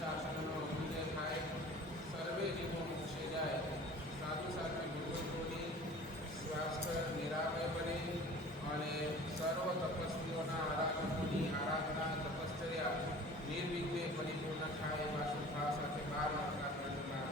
શાસનનો વિજય થાય, સર્વે જીવો મોક્ષે જાય, સાધુ સાધ્વી ગુરુઓની સ્વાસ્થ્ય નિરામય બને અને સર્વ તપસ્વીઓના આરાધકોની આરાધના તપશ્ચર્યા નિર્વિઘ્ને પરિપૂર્ણ થાય એવા શુભાવ સાથે 12 નોટના પ્રયોજના.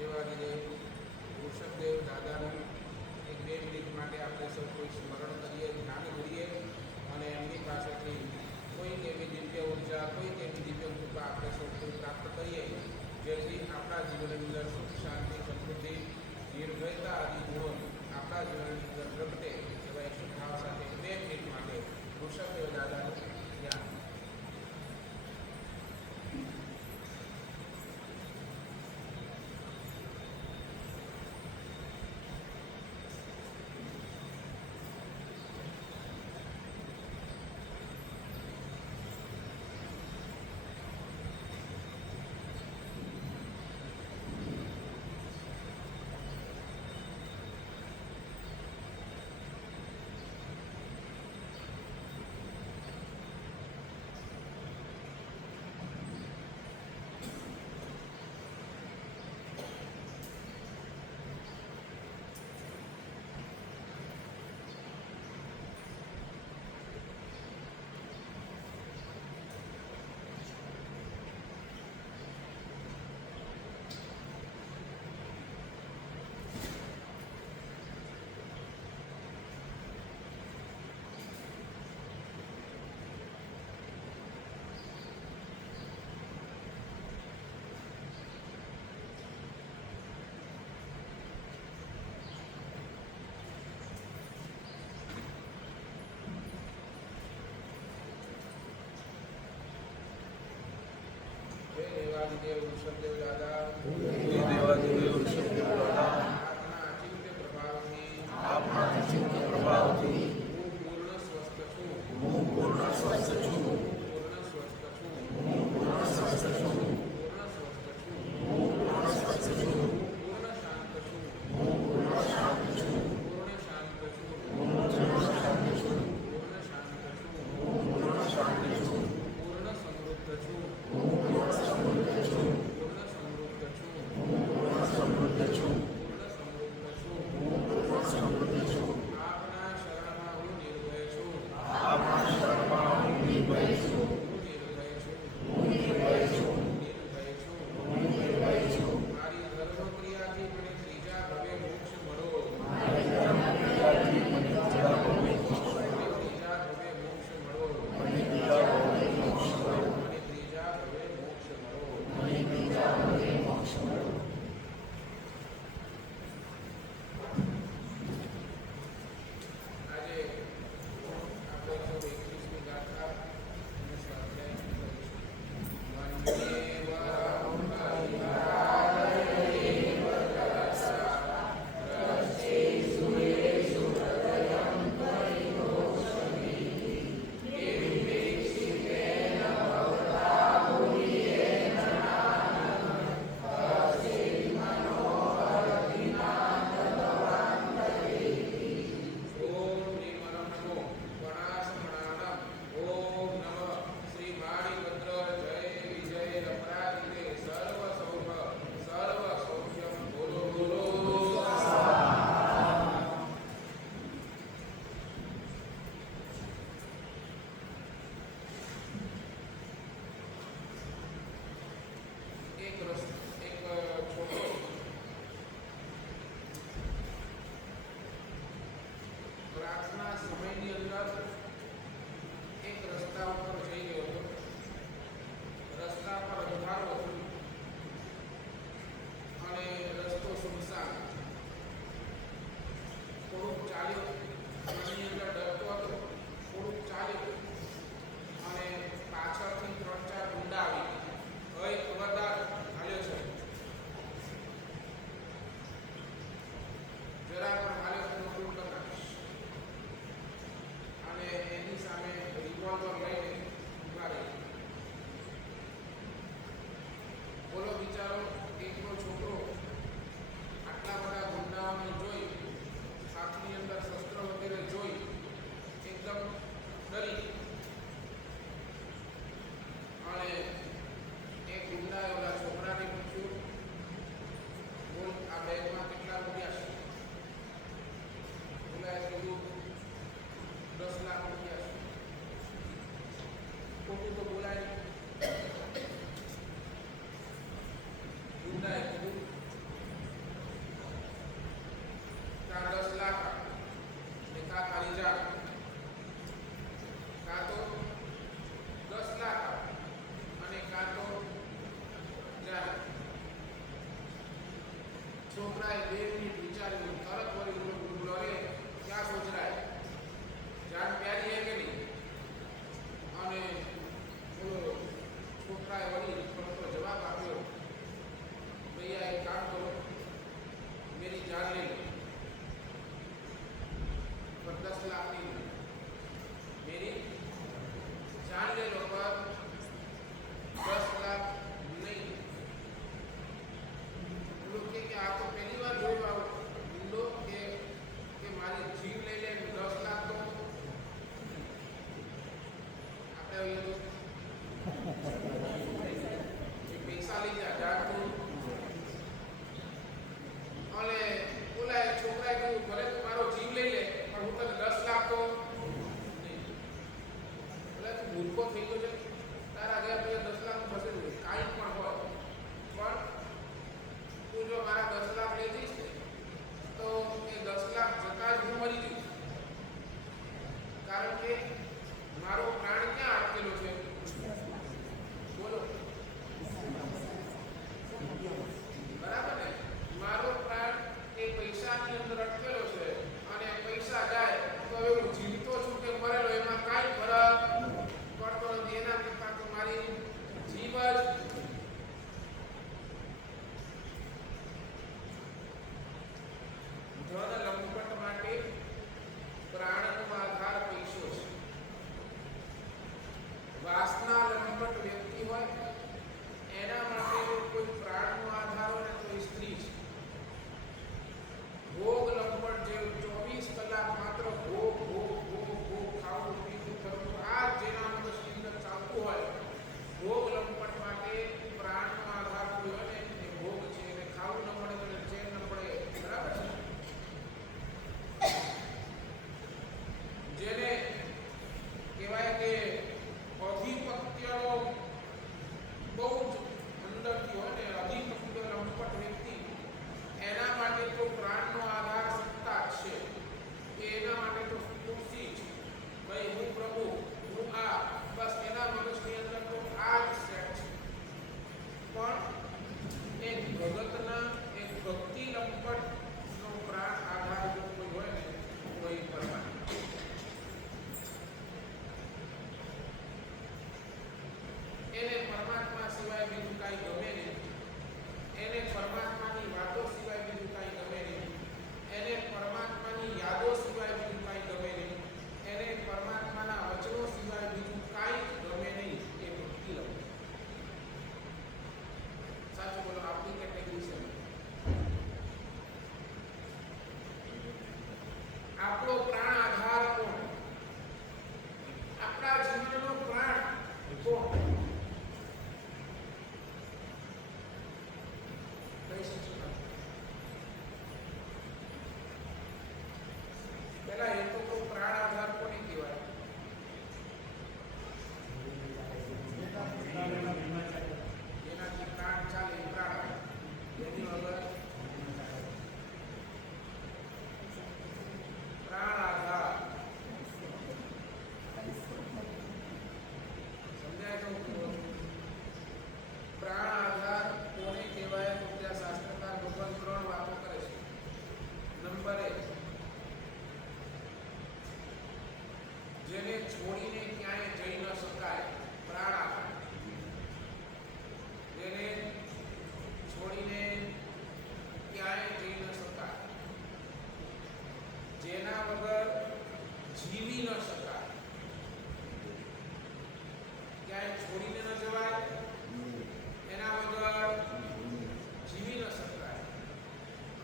દેવાદિદેવ ઋષભદેવ દાદાનું એક 2 મિનિટ માટે આપણે સૌ કોઈ સ્મરણ કરીએ, ધ્યાન કરીએ અને એમની પાસેથી કોઈક એવી દિવ્ય ઉર્જા, કોઈક એવી દિવ્ય કૃપા આપણે સૌ કોઈ પ્રાપ્ત કરીએ જેથી આપણા જીવનની અંદર સુખ, શાંતિ, સમૃદ્ધિ, નિર્ભયતા આદિ ગુણો આપણા જીવનની અંદર પ્રગટે એવા એક શુભભાવ સાથે 2 મિનિટ માટે ઋષભદેવ દાદાનું ધ્યાન. દેવાદિદેવ ઋષભદેવ દાદા, દેવાદિદેવ ઋષભદેવ દાદા, આપના અચિંત્ય પ્રભાવથી આપના અચિંત્ય પ્રભાવથી હું પૂર્ણ સ્વસ્થ છું, હું પૂર્ણ સ્વસ્થ છું, હું પૂર્ણ સ્વસ્થ છું, હું પૂર્ણ સ્વસ્થ છું, હું પૂર્ણ સ્વસ્થ છું, હું પૂર્ણ સ્વસ્થ છું, પૂર્ણ શાંત છું, હું પૂર્ણ શાંત છું, પૂર્ણ શાંત છું, હું પૂર્ણ શાંત છું, પૂર્ણ શાંત છું, હું પૂર્ણ શાંત છું, પૂર્ણ સમૃદ્ધ છું, હું પૂર્ણ સમૃદ્ધ છું, પૂર્ણ સમૃદ્ધ છું, હું પૂર્ણ સમૃદ્ધ અંદર એક રસ્તા ઉપર જઈ ગયો હતો. રસ્તા પર અંધારો હતો અને રસ્તો સુનસાન. થોડુંક ચાલ્યો, મનની અંદર ડરતો હતો. થોડુંક ચાલ્યો અને પાછળથી 3-4 ગુંડા આવી ગયા. હવે ખબરદાર, હાલ્યો છે, જરા પણ હાલ્યો તો નોકરી કરી નાખીશ. અને એની સામે રિવોલ્વર લઈને ઉભા રહી. બોલો બિચારો, એકનો છોકરો આટલા બધા ગુંડાઓને જોઈ, હાથની અંદર શસ્ત્ર વગેરે જોઈ એકદમ ડરી. અને એક ગુંડાએ ઓલા છોકરાને પૂછ્યું, બોલ, આ બેગમાં કેટલા રૂપિયા છે? ગુંડાએ કીધું, 10 લાખ રૂપિયા છે. ખોટું તો બોલાય નહીં. ગુંડાએ કીધું, કાં 10 લાખ ને કાં ખાલી જા, કાં તો 10 લાખ અને કાં તો જા. છોકરાએ 2 મિનિટ વિચાર્યું, તરત વળી બોલો, અરે ક્યાં સોચ રહા હે, જાન પ્યારી હે કે નહીં? અને બોલો છોકરાએ વળી થોડો જવાબ આપ્યો, भैया एक काम करो, मेरी जान ले लो, पर 10 लाख नहीं लो. मेरी जान ले लो पर 10 लाख नहीं. लोग के आ तो पहली बार જોયું लोग के મારી જીવ લઈ લે 10 લાખ તો આપણે અહીંયા તો પૈસા લઈ જા જાતું. અને ઓલા છોકરાએ કહ્યું, ભલે તું મારો જીવ લઈ લે પણ હું તને 10 લાખ તો નહીં. એટલે તું મૂર્ખો થઈ ગયો છે, તારા ગયા પછી 10 લાખ ફસેલું છે, કાંઈ પણ હોય, પણ તું જો મારા 10 લાખ લઈ જઈશ ને તો એ 10 લાખ જતા જ હું મરી જઈશ. કારણ કે મારો પ્રાણ ક્યાં અટકેલો છે? બોલો, બરાબર ને? મારો પ્રાણ એ પૈસાની અંદર અટકેલો છે અને પૈસા જાય તો હવે હું જીવતો છું કે મરેલો એમાં કાંઈ ફરક પડતો નથી. એના કરતાં તો મારી જીવ જ. ધન લંપટ માટે પ્રાણનો આધાર પૈસો છે. વાસના લંપટ વ્યક્તિ હોય એના માટે કોઈ પ્રાણનો આધાર હોય ને તો સ્ત્રી છે. ભોગ લંપટ જે 24 કલાક માત્ર ભોગ ભોગ ભોગ ભોગ, ખાવું પીવું કરવું, આ જેના મગજની અંદર ચાલતું હોય, ભોગ લંપટ માટે પ્રાણનો આધાર કોઈ હોય ને એ ભોગ છે. એને ખાવું ન મળે તો ચેન ન પડે, બરાબર છે? જેને કહેવાય કે અધિપત્યનો બહુ જ અંદરથી હોય ને, અધિપત્ય લંપટ વ્યક્તિ, એના માટે તો પ્રાણનો આધાર સત્તા છે. એના માટે તો ખુશી છે, ભાઈ હું પ્રભુ, હું આ, બસ એના મગજની અંદર તો આ જ સેટ છે. પણ એક ભગતના, એક ભક્તિ લંપટનો પ્રાણ આધાર જો કોઈ હોય ને તો એ પરમાત્મા. એને પરમાત્મા સિવાય બીજું કાંઈ ગમે નહીં. એને પરમાત્માની વાતો સિવાય બીજું કાંઈ ગમે નહીં. એને પરમાત્માની યાદો સિવાય બીજું કાંઈ ગમે નહીં. એને પરમાત્માના વચનો સિવાય બીજું કાંઈ ગમે નહીં. એ ભક્તિ લંપટ. સાચું બોલો, આપની કેટેગરી છે. આપણો પ્રાણ આધાર કોણ? આપણા જીવનનો પ્રાણ કોણ? પેલા એ તો પ્રાણ આધાર કોને કહેવાય? જેનાથી પ્રાણ ચાલે એ પ્રાણ. એની વગર પ્રાણ નંબર 1, જેને છોડીને ક્યાંય જઈ ન શકાય, પ્રાણાધાર. જેને છોડીને ક્યાંય જઈ ન શકાય, જેના વગર જીવી ન શકાય, ક્યાંય છોડીને ન જવાય, એના વગર જીવી ન શકાય,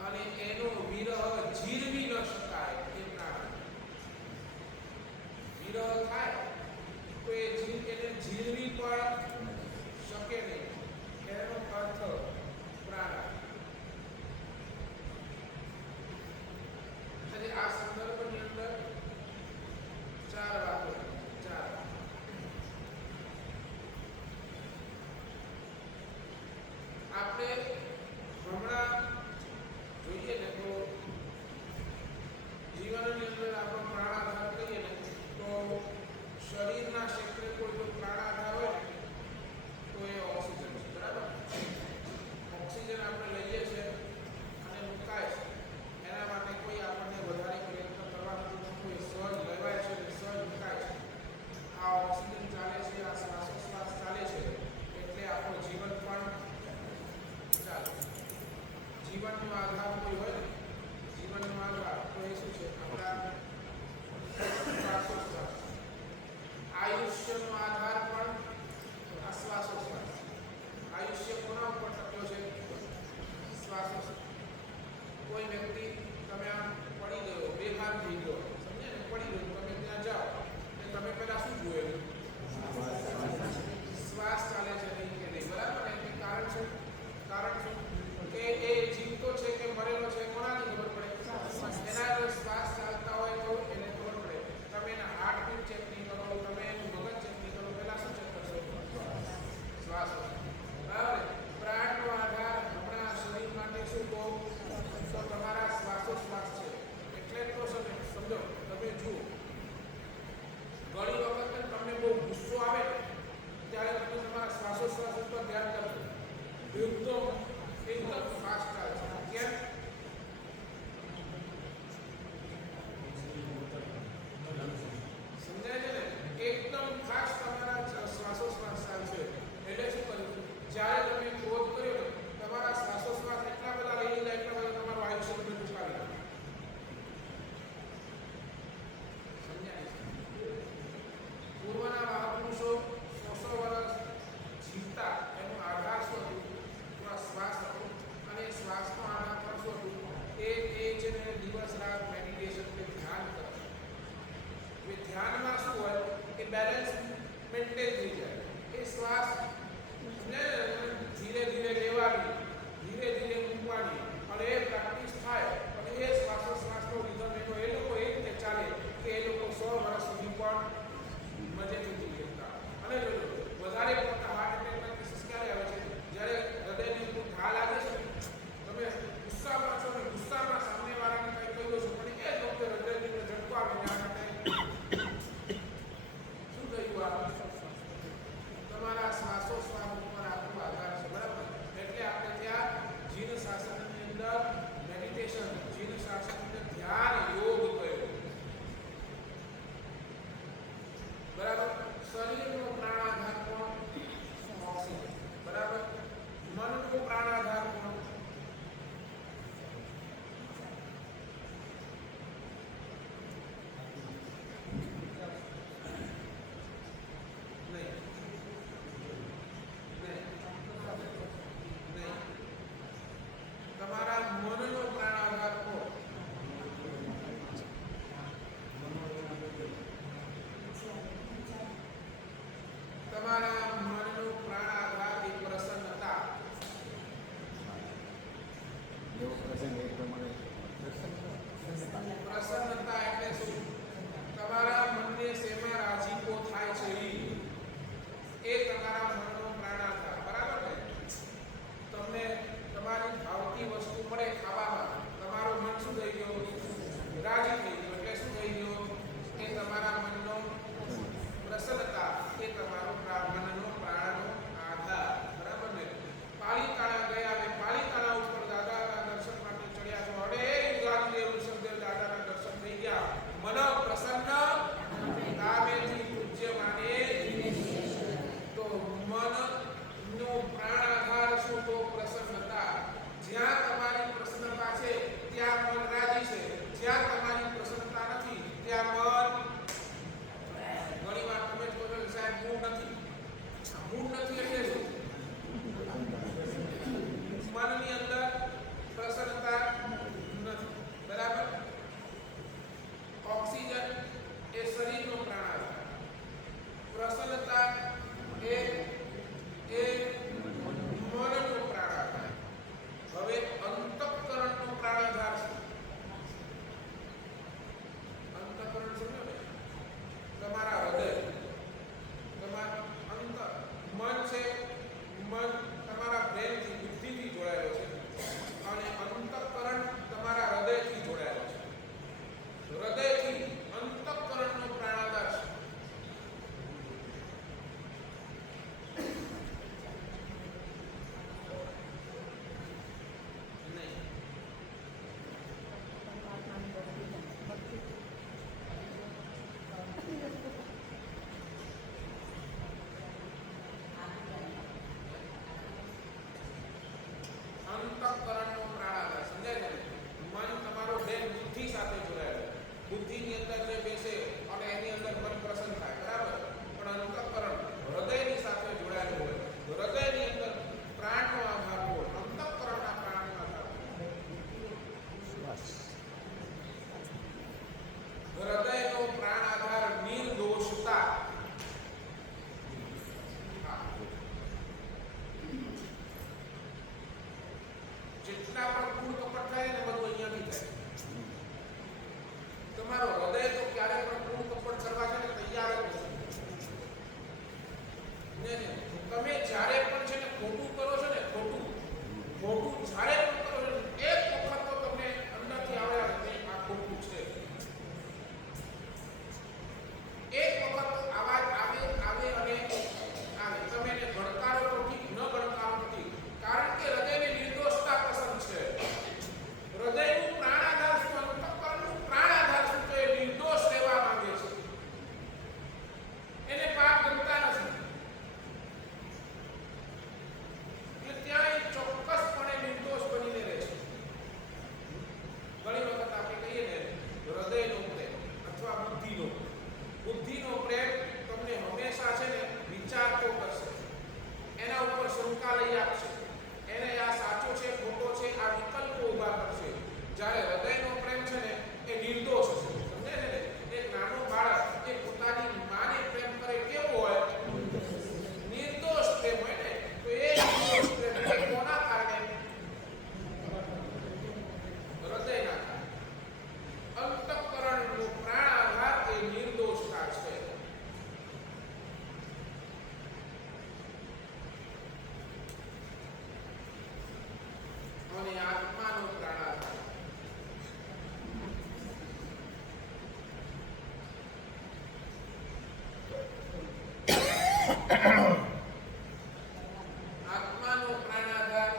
અને એનો વિરહ જીરવી ન શકાય, એ પ્રાણ. વિરહ થાય તો એને જીરવી પણ શકે નહીં, એનો અર્થ પ્રાણ. એટલે આ સંદર્ભની અંદર ચાર વાતો, ચાર. આપણે હમણાં જોઈએ ને તો જીવનની અંદર આપણો પ્રાણાધાર કહીએ ને તો શરીરના ક્ષેત્રે કોઈ જો પ્રાણાધાર હોય ને તો એ ઓક્સિજન છે, બરાબર. ઓક્સિજન આપણે લઈએ છીએ અને મુકાય છે, એના માટે કોઈ આપણને વધારે પ્રયત્ન કરવાનો કોઈ સહજ લેવાય છે અને સહજ મુકાય છે. આ ઓક્સિજન ચાલે છે, આ શ્વાસોશ્વાસ ચાલે છે, એટલે આપણું જીવન પણ ચાલે. જીવનનો આધાર કોઈ હોય ને, જીવનનો આધાર તો એ શું છે? આપણા શ્વાસોશ્વાસ. આયુષ્યનો આધાર પણ આ શ્વાસોશ્વાસ. આયુષ્ય કોના ઉપર ટક્યો છે? શ્વાસોશ્વાસ. કોઈ વ્યક્તિ તમે આમ પડી ગયો, બેભાન થઈ ગયો, સમજે ને, પડી ગયો, તમે ત્યાં જાઓ અને તમે પહેલા શું જોયેલું? શ્વાસ ચાલે છે નહીં કે નહીં, બરાબર ને? એનું કારણ શું? કારણ શું? કે એ જીવતો છે કે મરેલો છે, કોનાથી ખબર પડે? એના જો શ્વાસ ચાલતા હોય તો એને ખબર પડે. તમે એના હાર્ટબીટ ચેક નહીં કરો, તમે એનું મગજ ચેક નહીં કરો, પહેલા શું ચેક કરશો? શ્વાસ. બરાબર. પ્રાણનો આધાર આપણા શરીર માટે શું કહો તો તમારા શ્વાસોશ્વાસ છે. એટલે જ તો સમજો, તમે જુઓ ઘણી વખત તમને બુદ્ધિની અંદર જે બેસે અને એની અંદર મન પ્રસન્ન થાય, બરાબર. પણ અંતઃકરણ હૃદયની સાથે જોડાયેલું હોય, હૃદયની અંદર પ્રાણનો આધાર હોય, અંતઃકરણના પ્રાણનો આધાર હોય. હૃદયનો પ્રાણ આધાર નિર્દોષતા. જેટલા પણ કૂળ કપટ થાય ને બધું અહીંયાથી થાય. તમારો હૃદય તો ક્યારે પણ કૂળ કપટ કરવા છે ને તૈયાર જ નથી. તમે જ્યારે પણ છે ને ખોટું કરો છો ને, ખોટું જ્યારે પણ કરો છો, એક વખત તો તમને અંદરથી આવે આ ખોટું છે. એક વખત આવાજ આવે અને આવે. તમે એને ગણકારો તો ઠીક, ન ગણકારો તો ઠીક, કારણ કે હૃદયને નિર્દોષતા પસંદ છે. હૃદયનું પ્રાણ આધાર શું, અંતઃકરણનું પ્રાણ આધાર શું, તો એ નિર્દોષ રહેવા માંગે છે. એને પાપ ગમતા નથી. ત્યાં એ ચોક્કસપણે નિર્દોષ બનીને રહે છે. ઘણી વખત આપણે કહીએ ને હૃદયનો પ્રેમ અથવા બુદ્ધિનો પ્રેમ તમને હંમેશા છે ને વિચારતો કરશે, એના ઉપર શંકા લઈ આપશે, એને આ સાચો છે ખોટો છે આ વિકલ્પો ઊભા કરશે. જ્યારે હૃદયનો પ્રેમ છે ને એ નિર્દોષ છે. સમજે છે ને? એક નાનો બાળક એ પોતાની માને પ્રેમ કરે કેવો હોય? નિર્દોષ પ્રેમ હોય ને. તો એ નિર્દોષ પ્રેમ કોના કારણે? હૃદયના કારણે. અંતઃકરણનો પ્રાણ આધાર એ નિર્દોષતા છે. અને આત્માનો પ્રાણ આધાર આત્માનો પ્રાણ આધાર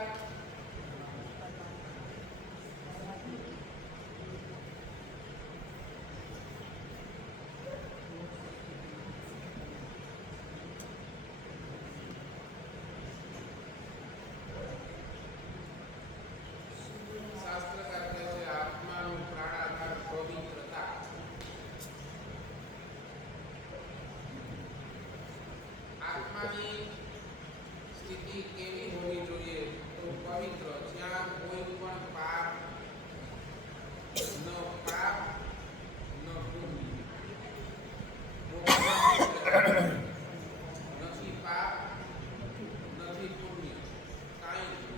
શાસ્ત્રકાર કહે છે આત્માનો પ્રાણ આધાર પવિત્રતા. આત્માની સ્થિતિ કેવી હોવી જોઈએ? તો પવિત્ર, જ્યાં કોઈ પણ પાપ ન પુણ્ય, નથી પાપ નથી પુણ્ય, કાંઈ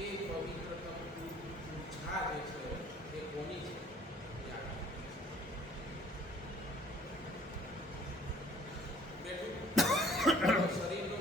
એ પવિત્રતમ ઊર્જા જે છે એ કોની છે? બેઠું શરીરનો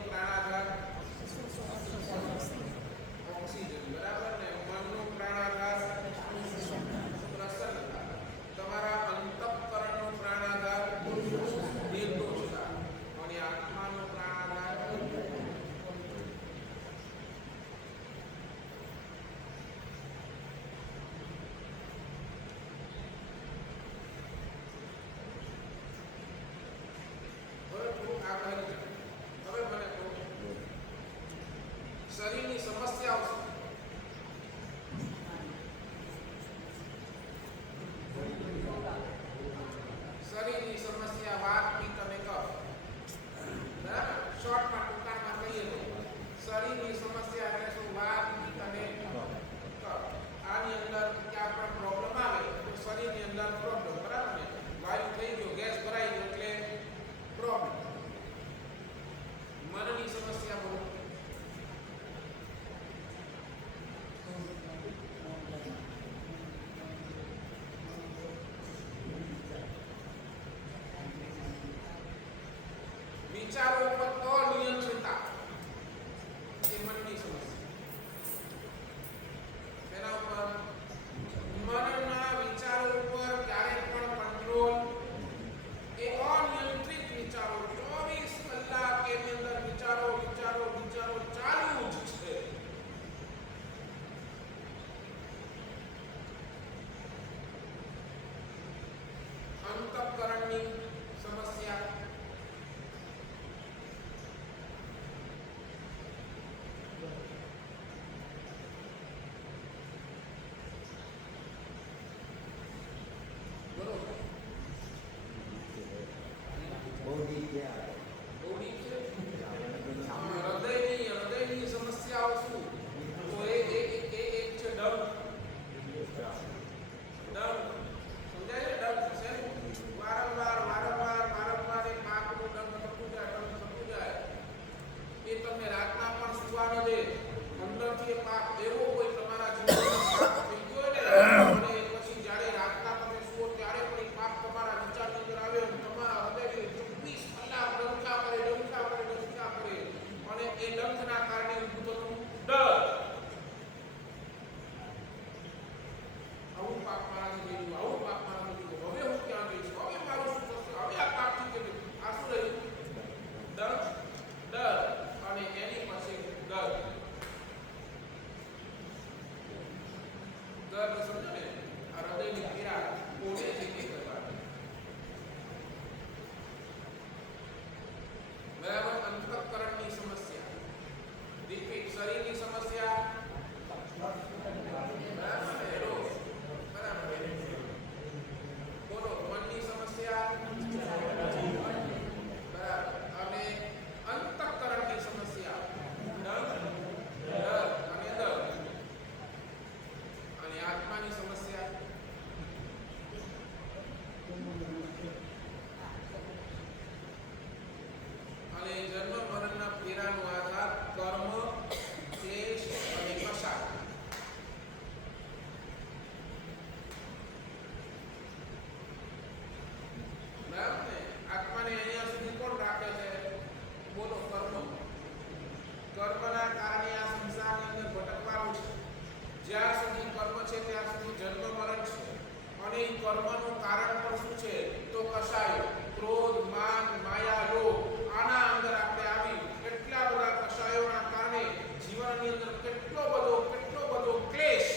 કર્મનું કારણ પણ શું છે? તો કશાયો, ક્રોધ, માન, માયા, લોભ. આના અંદર આપણે આવી એટલા બધા કશાયોના કારણે જીવનની અંદર કેટલો બધો ક્લેશ.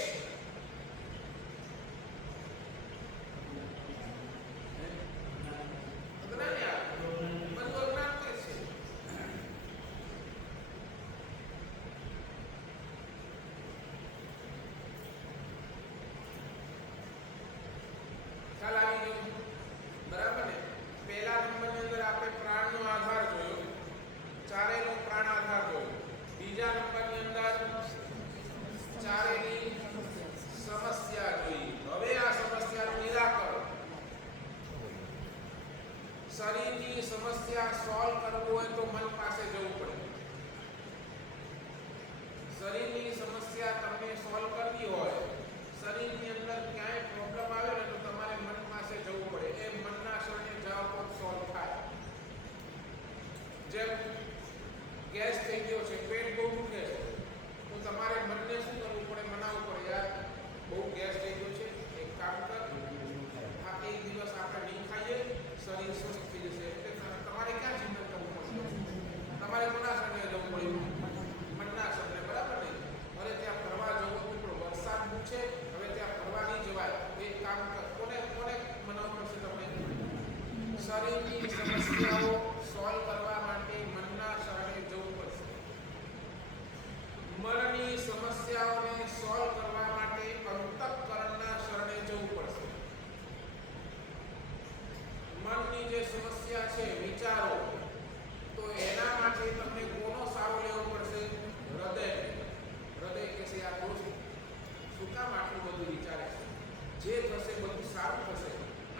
ખ્યાલ આવી ગયો? બરાબર ને? પહેલા નંબરની અંદર આપણે પ્રાણનો આધાર જોયો, ચારેયનો પ્રાણ આધાર જોયો. બીજા નંબરની અંદર ચારેયની સમસ્યા જોઈ. હવે આ સમસ્યાનું નિરાકરણ, શરીરની સમસ્યા સોલ્વ કરવું હોય તો મન પાસે જવું પડે. શરીરની સમસ્યા તમને સોલ્વ કરવી હોય, શરીરની અંદર ક્યાંય પ્રોબ્લેમ આવે ને તો તમારે મન પાસે જવું પડે. એ મનના શરણે જાઓ તો સોલ્વ થાય. જેમ ગેસ થઈ ગયો છે, પેટ બહુ દુખે છે, તો તમારે મનને શું કરવું પડે? મનાવવું પડે, યાર બહુ ગેસ થઈ ગયો છે, એક કામ કર, આ એક દિવસ આપણે નહીં ખાઈએ, શરીર સ્વસ્થ થઈ જશે. એટલે તમારે ક્યાં ચિંતન કરવું પડશે? તમારે મનના શરણે જવું પડે, મનના શરણે. બરાબર ને? હવે ત્યાં ફરવા જવું પણ વરસાદ બહુ છે, હવે ત્યાં ફરવા નહીં જવાય. એક કામ કર, કોને મનાવવું પડશે તમને? શરીરની સમસ્યાઓ સોલ્વ કરવા માટે મનના શરણે જવું પડશે. મનની સમસ્યાઓને સોલ્વ કરવા માટે અંતઃકરણના શરણે જવું પડશે. મનની જે સમસ્યા છે, વિચારો, તો એના માટે તમને કોનો સારો લેવો પડશે? હૃદય. હૃદય કહેશે આ દોસ્ત શું કામ આટલું બધું વિચારે છે? જે થશે બધું સારું થશે.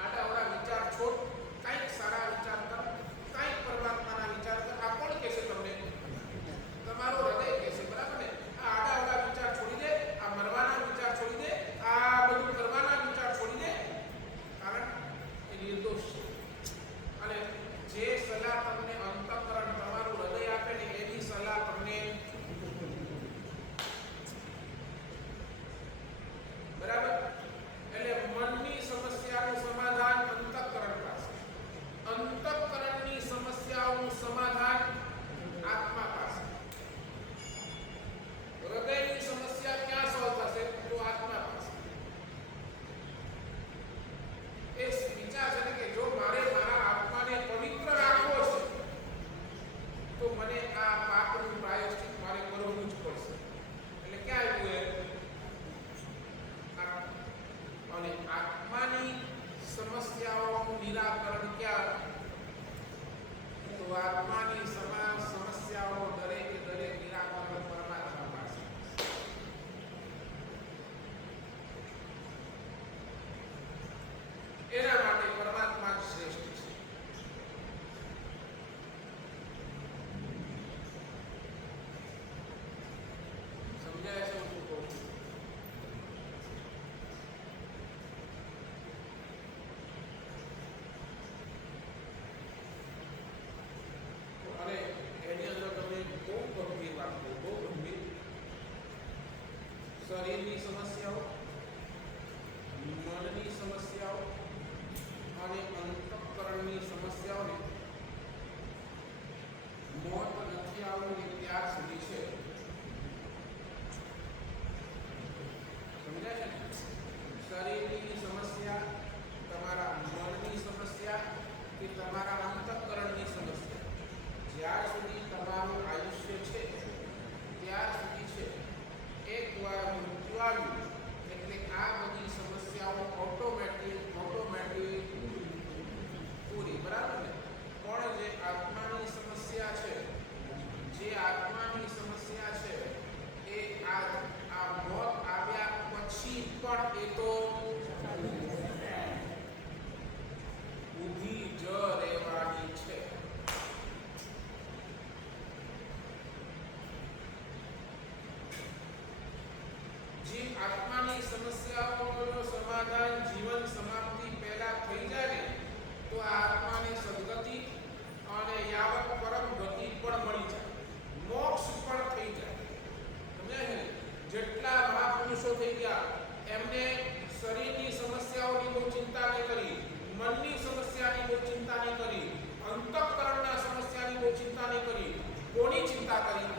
આડાઅવળા વિચાર છોડ, કંઈક સારા વિચાર કર, કંઈક પરમાત્માના વિચાર કર. આ કોણ કહેશે તમને? તમારો હૃદય કહેશે. બરાબર ને? આ આડાઅવળા વિચાર છોડી દે, આ મરવાના વિચાર છોડી દે, આ બધું કરવાના વિચાર છોડી દે, કારણ એ નિર્દોષ છે. અને જે સલાહ તમને અંતઃકરણ, તમારું હૃદય આપે ને, એની સલાહ તમને, બરાબર? એટલે મનની સમસ્યાનું સમાધાન અંતઃકરણ પાસે, અંતઃકરણની સમસ્યાઓનું સમાધાન આત્મા પાસે. હૃદયની સમસ્યા ક્યાં સોલ્વ થશે? તો આત્મા પાસે. એ વિચાર છે ને કે જો મારે મારા આત્માને પવિત્ર રાખવો છે તો મને આ પાપનું પ્રાયશ્ચિત મારે કરવું જ પડશે. એટલે ક્યાં આવ્યું એ? અને આત્માની સમસ્યાઓનું નિરાકરણ ક્યાં? તો આત્માની સમસ્યાઓ દરેકે દરેક નિરાકરણ પરમાત્મા પાસે. એના માટે પરમાત્મા જ શ્રેષ્ઠ છે. સમજાય છે હું કહું છું? અને એની અંદર તમે બહુ બહુ ચિંતા નહીં કરી, મનની સમસ્યાની બહુ ચિંતા નહીં કરી, અંતઃકરણના સમસ્યાની બહુ ચિંતા નહીં કરી. કોની ચિંતા કરી?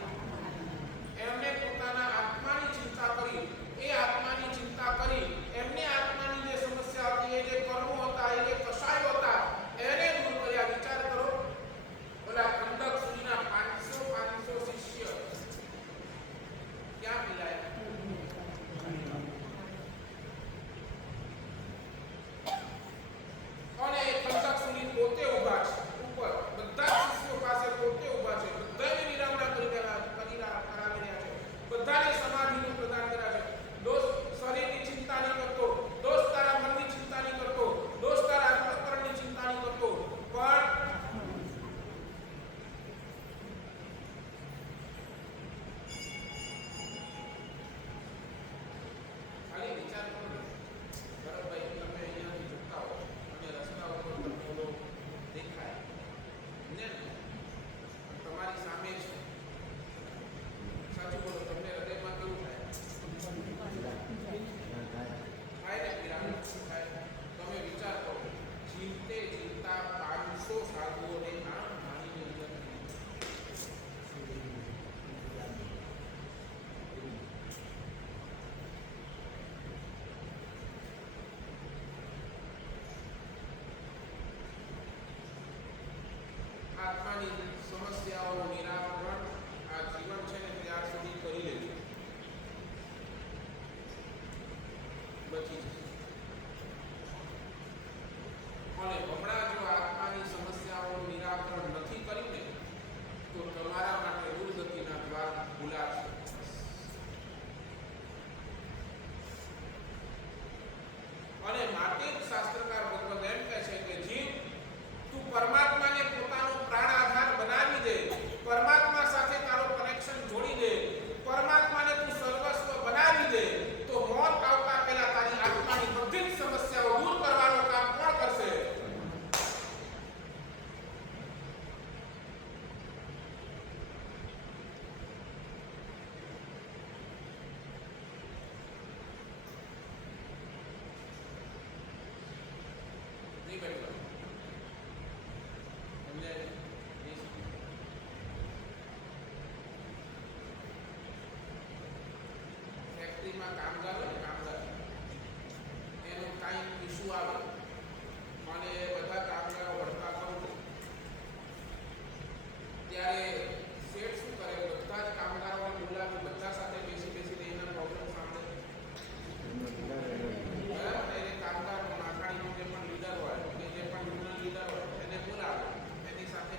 એમને પોતાના આત્માની ચિંતા કરી. એ આત્માની ચિંતા કરી, એમને આત્માની જે સમસ્યા હતી, એ જે કર્મો હતા, એ જે કષાયો હતા, એને દૂર કર્યા. વિચાર કરો, ઓલા ખંડક સુધીના 500 શિષ્ય ક્યાં મિલાયા? અને ખંડક સુની પોતે ઊભા છે ઉપર, બધા શિષ્યો પાસે પોતે ઊભા છે, બધાને નિરામણા કરાવી રહ્યા છે, બધાને સમાધિનું પ્રદાન કર્યા છે. દોસ્ત શરીરની ચિંતા નહીં કરતો, દોસ્ત તારા મનની ચિંતા નહીં કરતો, દોસ્ત તારા અંતઃકરણની ચિંતા નહીં કરતો, પણ ખાલી વિચાર કરો. બરાબર ભાઈ, તમે અહીંયાથી જતા હો અને રસ્તા ઉપર તમને ઓલો દેખાય ને, તમારી સામે છે, સાચું બોલો, તમને હૃદયમાં કેવું થાય? થાય ને પીડા થાય. તમે વિચાર કરો, જીવતે જીવતા 500 સાધુઓને આ પાણીની અંદર આત્માની સમસ્યાઓનું નિરાકરણ આ જીવન છે ને ત્યાર સુધી કરી લેજો, બચી જશે. અને હમણાં જો આત્માની સમસ્યાઓનું નિરાકરણ નથી કર્યું ને, તો તમારા માટે દુર્ગતિના દ્વાર ખુલ્લા છે. અને માટે જ શાસ્ત્રકાર ભગવદ એમ કહે છે કે જીવ, તું પરમાત્માને પોતાનો પ્રાણ આધાર બનાવી દે, પરમાત્મા સાથે તારો કનેક્શન જોડી દે, પરમાત્માને તું સર્વસ્વ બનાવી દે, તો મોત આવતા પહેલા તારી આત્માની બધી જ સમસ્યાઓ દૂર કરવાનું કામ કોણ કરશે? નહીં બેઠો ફેક્ટરીમાં કામદાર હોય ને, કામદાર એનો કાંઈ ઇસ્યુ આવે અને બધા કામદારો હડતાલ કરે, ત્યારે શેઠ શું કરે? બધા જ કામદારોને બોલાવી, બધા સાથે બેસીને એના પ્રોબ્લેમ સાંભળે. બરાબર ને? એને કામદારો નાખાણીનો જે પણ લીડર હોય, કે જે પણ યુનિયન લીડર હોય, એને બોલાવે, એની સાથે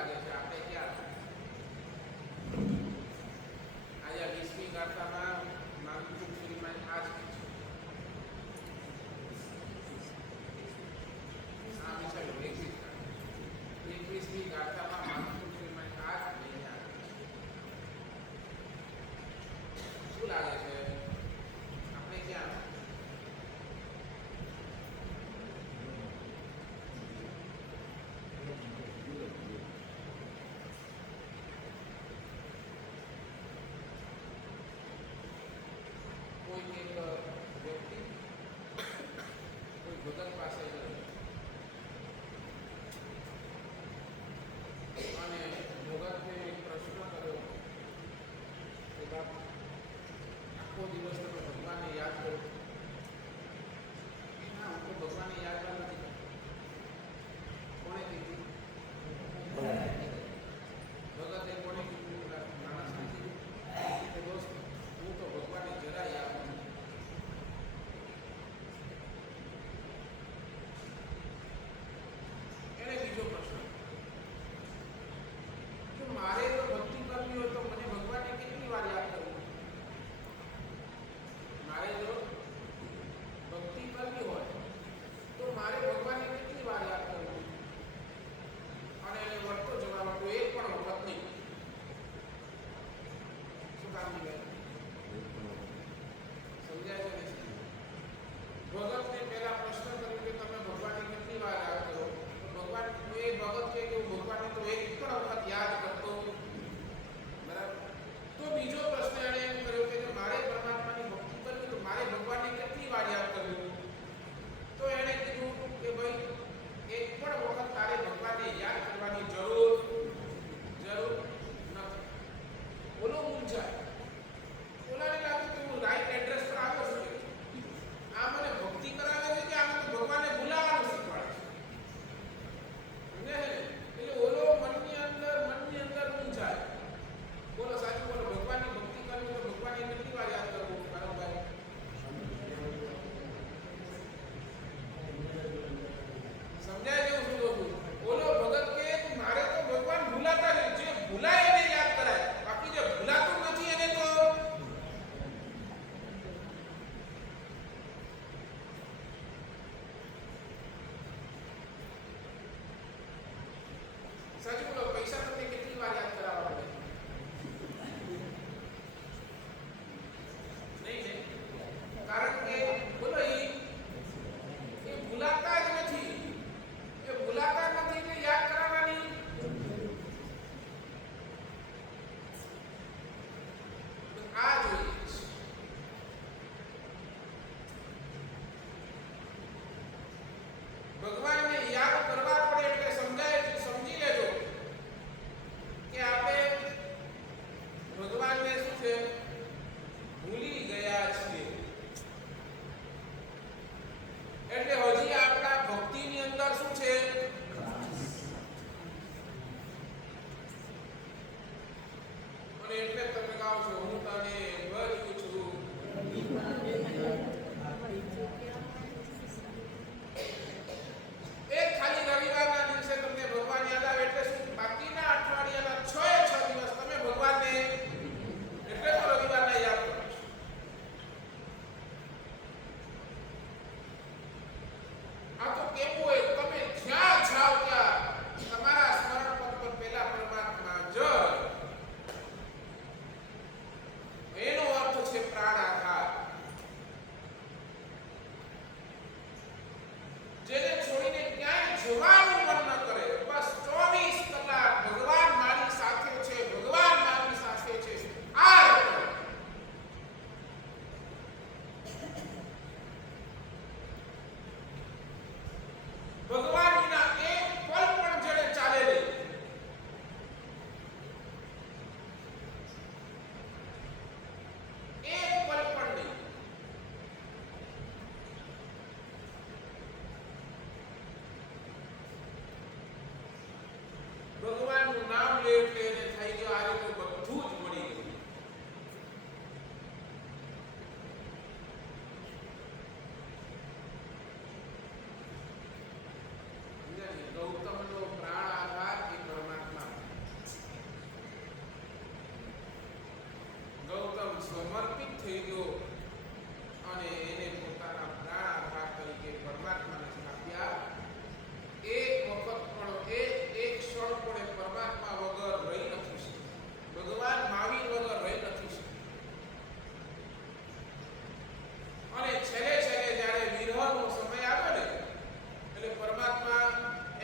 લાગે છે આપણે ક્યાં આજે 20મી ગાથામાં માનકુક શ્રીમાં આ જ છે. આ વિષય 21મી ગાથામાં માનકુક શ્રીમાં આ જ લઈને આવે છે. શું લાગે છે આપણે ક્યાં કોઈ એક વ્યક્તિ કોઈ ભગત પાસે ગયો અને ભગતને એક પ્રશ્ન કર્યો કે બાપ આખો દિવસ તમે ભગવાનને યાદ કરો? ના, હું તો ભગવાનને યાદ નથી કરતો. કોણે કીધું? ભગતે કોણે કીધું? માણસને કીધું કે દોસ્ત હું તો ભગવાનને જરા યાદ નથી. એને બીજો પ્રશ્ન કે મારે તો ભક્તિ કરવી હોય તો મને ભગવાનને કેટલી વાર યાદ કરવું? મારે જો ભક્તિ કરવી હોય તો મારે ભગવાનને કેટલી વાર યાદ કરવું? અને એને વળતો જવાબ આપ્યો, એક પણ વખત નહીં. શું કામની ભાઈ સમજાય છે ને? ભગતને પહેલા પ્રશ્ન કર્યો કે તમે ભગવાનને કેટલી વાર યાદ કરો? ભગવાન એ ભગત છે કે હું ભગવાનને તો એક પણ વખત યાદ કરતો. બરાબર. તો બીજો પ્રશ્ન એણે એમ કર્યો કે જો મારે પરમાત્માની ભક્તિ કરવી તો મારે ભગવાનને કેટલી વાર યાદ કરવું? તો એણે કીધું કે ભાઈ એક પણ વખત તારે ભગવાનને યાદ કરવાની જરૂર નથી. બોલો મૂંઝાય. ઓલાને લાગ્યું કે હું રાઈટ એડ્રેસ પર આવ્યો છું કે આ મને ભક્તિ કરાવે છે કે આ મને ભગવાનને ભૂલાવાનું શીખવાડે છે. એટલે ઓલો મનની અંદર મૂંઝાય. બોલો સાચું બોલો. ભગવાનની ભક્તિ કરવી તો ભગવાનને કેટલી વાર યાદ કરવું? મારો ભાઈ સમજાય જેવું શું હતું? ઓલો ભગત કે મારે તો ભગવાન ભૂલાતા નહીં, જે ભૂલાય એને યાદ કરાય, બાકી જે ભૂલાતું નથી એને તો સાચું બોલો. પૈસા તમને કેટલી વાર યાદ કરાવવા પડે? નહીં. કારણ કે બોલો એ ભૂલાતા જ નથી. એ ભૂલાતા નથી એટલે યાદ કરાવવાની આ જોઈએ છે. ભગવાનને યાદ કરવા પડે એટલે સમજી લેજો કે આપણે ભગવાનને શું છે ભૂલી ગયા છીએ. એટલે હજી આપણા ભક્તિની અંદર શું છે? અને એટલે તમે કહો છો હું તને ભજું છું. એક ખાલી રવિવારના દિવસે તમને ભગવાન યાદ આવે એટલે શું? બાકીના અઠવાડિયાના 6 દિવસ તમે ભગવાનને એટલે તો રવિવારના યાદ કરો છો. આ તો કેવું હોય, તમે જ્યાં જાઓ ત્યાં તમારા સ્મરણ પથ પર પહેલા પરમાત્મા જ. એનો અર્થ છે પ્રાણાધાર. જેને છોડીને ક્યાંય જવાનું મન ન કરે, બસ 24 કલાક ભગવાન મારી સાથે છે, ભગવાન મારી સાથે છે. આ ભગવાન વિના એક પલ પણ જેને ચાલે નહીં. એક પલ પણ નહીં. ભગવાનનું નામ લે એટલે એને થઈ ગયો આ રીતે બધું જ મળી ગયું. ગૌતમનો પ્રાણ આધાર એ પરમાત્મા થઈ ગયો અને એને પોતાના પ્રાણ આધાર તરીકે પરમાત્માને સ્થાપ્યા. એક વખત પણ એક ક્ષણ પણ એ પરમાત્મા વગર રહી નથી શકતો. ભગવાન મહાવીર વગર રહી નથી શકતો. અને છેલ્લે જ્યારે વિરહનો સમય આવ્યો ને એટલે પરમાત્મા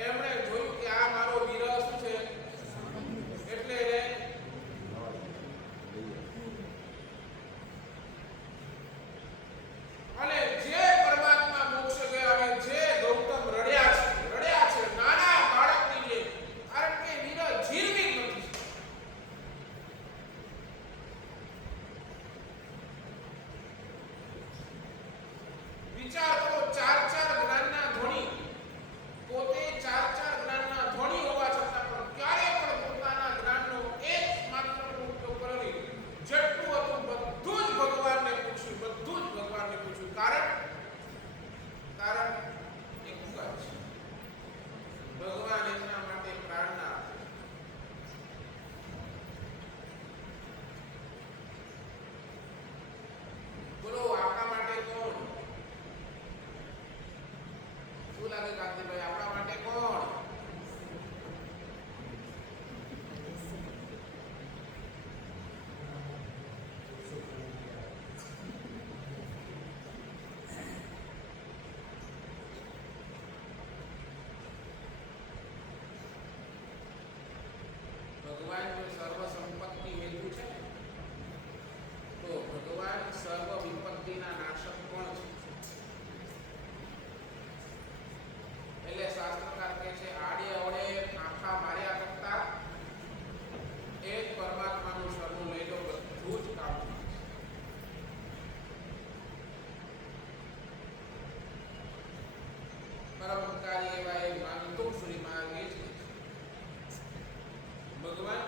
એમણે જોયું કે આ મારો વિરહ શું છે એટલે અને જે પરમાત્મા મોક્ષ ગયા અને જે ગૌતમ રડ્યા છે નાના બાળકની જેમ, કારણ કે વિરહ જીરવી નથી. વિચાર કરો, ચાર જ્ઞાનના ધોણી, પોતે ચાર જ્ઞાનના ધોણી હોવા છતાં પણ ક્યારે પણ પોતાના જ્ઞાનનો એક માત્ર ઉપયોગ કર્યો નહીં. જેટલું હતું બધું જ ભગવાનને પૂછ્યું. કારણ એક જ છે, ભગવાન એમના માટે પ્રાણના આપે. બોલો આપણા માટે કોણ? શું લાગે કાંતિભાઈ, આપણા માટે કોણ? ભગવાન જો સર્વ સંપત્તિ હેતુ છે તો ભગવાન સર્વ વિપત્તિના નાશક પણ છે. એટલે શાસ્ત્રકાર કહે છે આડે અવળે આંખા માર્યા કરતા એ જ પરમાત્માનું શરણું લઈ લો, બધું જ કામ થાય. પરમકારી એવા એ માનતું શ્રી માર્ગે છે. ભગવાન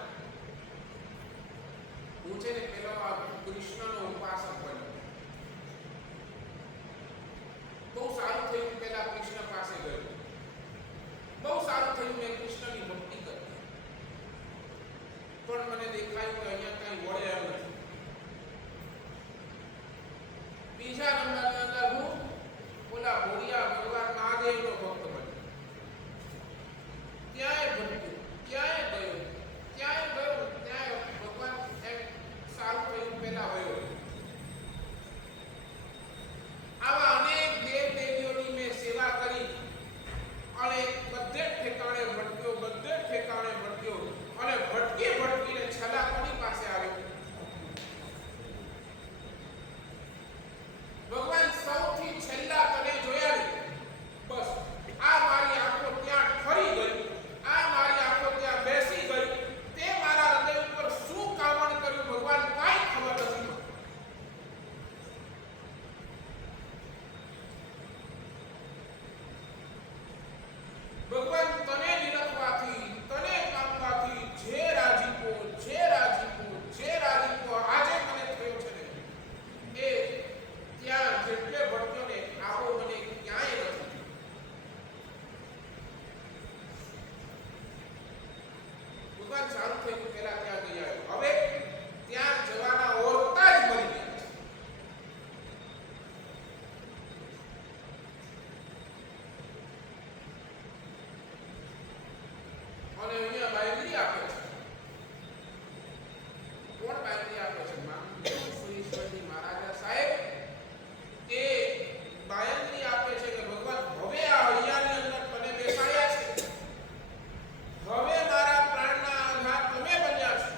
પૂછે ને પેલો કૃષ્ણનો ઉપાસક બન્યો. બહુ સારું થયું, પેલા કૃષ્ણ પાસે ગયો. બહુ સારું થયું, મેં કૃષ્ણની ભક્તિ કરી, પણ મને દેખાયું કે અહીંયા કઈ વળે એમ નથી. બીજા નંબરની અંદર હું ઓલા ભોળિયા ભગવાન મહાદેવનો ભક્ત બન્યો. ક્યાંય ભટક્યો, ક્યાંય ગયો, ત્યાં ભગવાન એમ સારું થયું પેલા વયો. આવા અનેક દેવ દેવીઓની મેં સેવા કરી અને બધે ઠેકાણે ભટક્યો અને ભટકીને છેલ્લા કોની પાસે આવ્યો? ભગવાન સૌથી છેલ્લા તને જોયા ને, બસ આ મારી આંખો ત્યાં ફરી ગઈ, આ મારી આંખો ત્યાં બેસી ગઈ. તે મારા હૃદય ઉપર શું કામણ કર્યું ભગવાન કાંઈ ખબર નથી. ભગવાન તને નિરખવાથી, તને પામવાથી જે રાજીપો આજે મને થયો છે ને, એ ત્યાં જેટલે ભટક્યો ને આવો મને ક્યાંય નથી. ભગવાન સારું થયું પેલા ત્યાં ગયા, હવે ત્યાં જવાના ઓરતા જ મરી ગયા છે. અને અહીંયા બાયરી આપે છે. કોણ બાયરી આપે છે? સુરેશ્વરજી મહારાજા સાહેબ એ બાયરી આપે છે કે ભગવાન હવે આ હૈયાની અંદર તને બેસાડ્યા છે, હવે મારા પ્રાણના આધાર તમે બન્યા છો.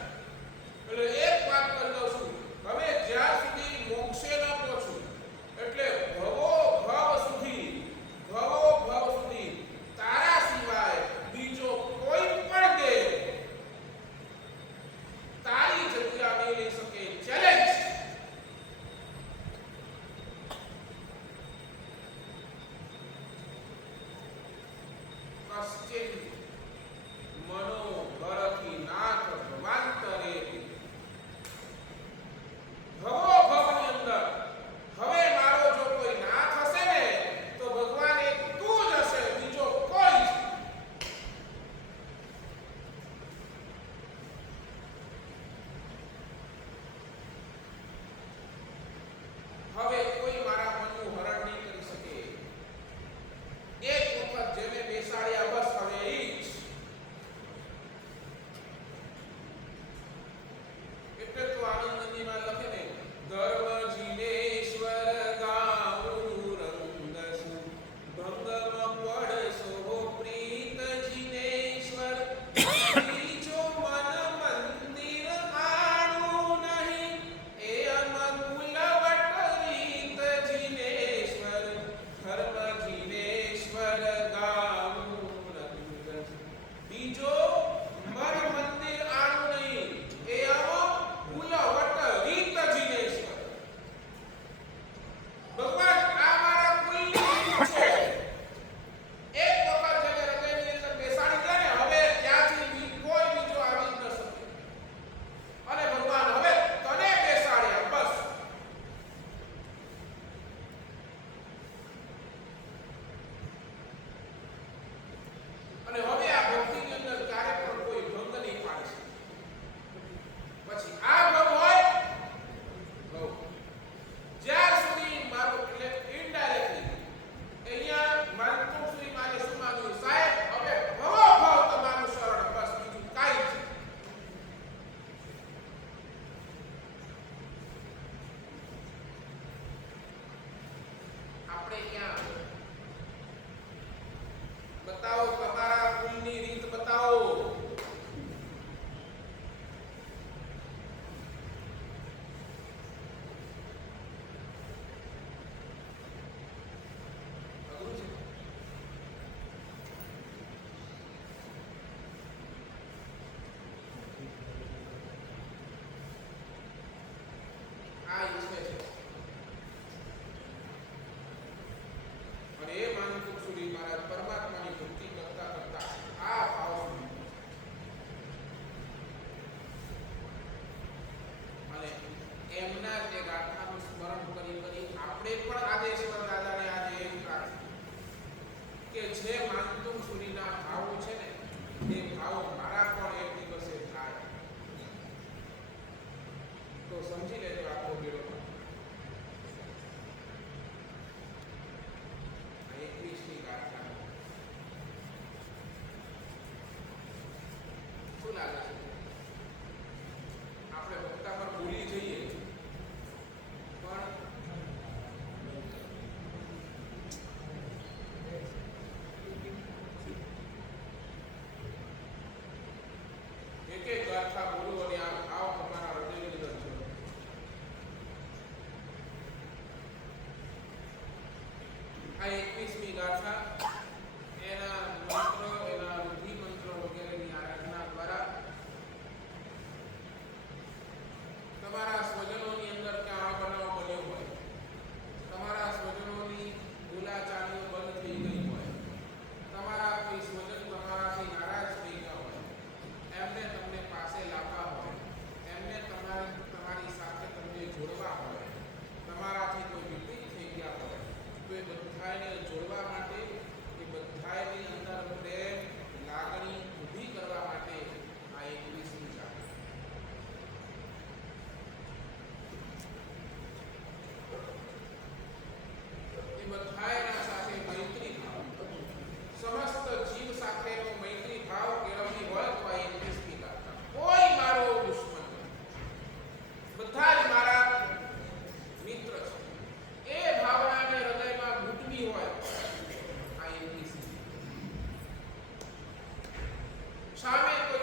સામે કોઈ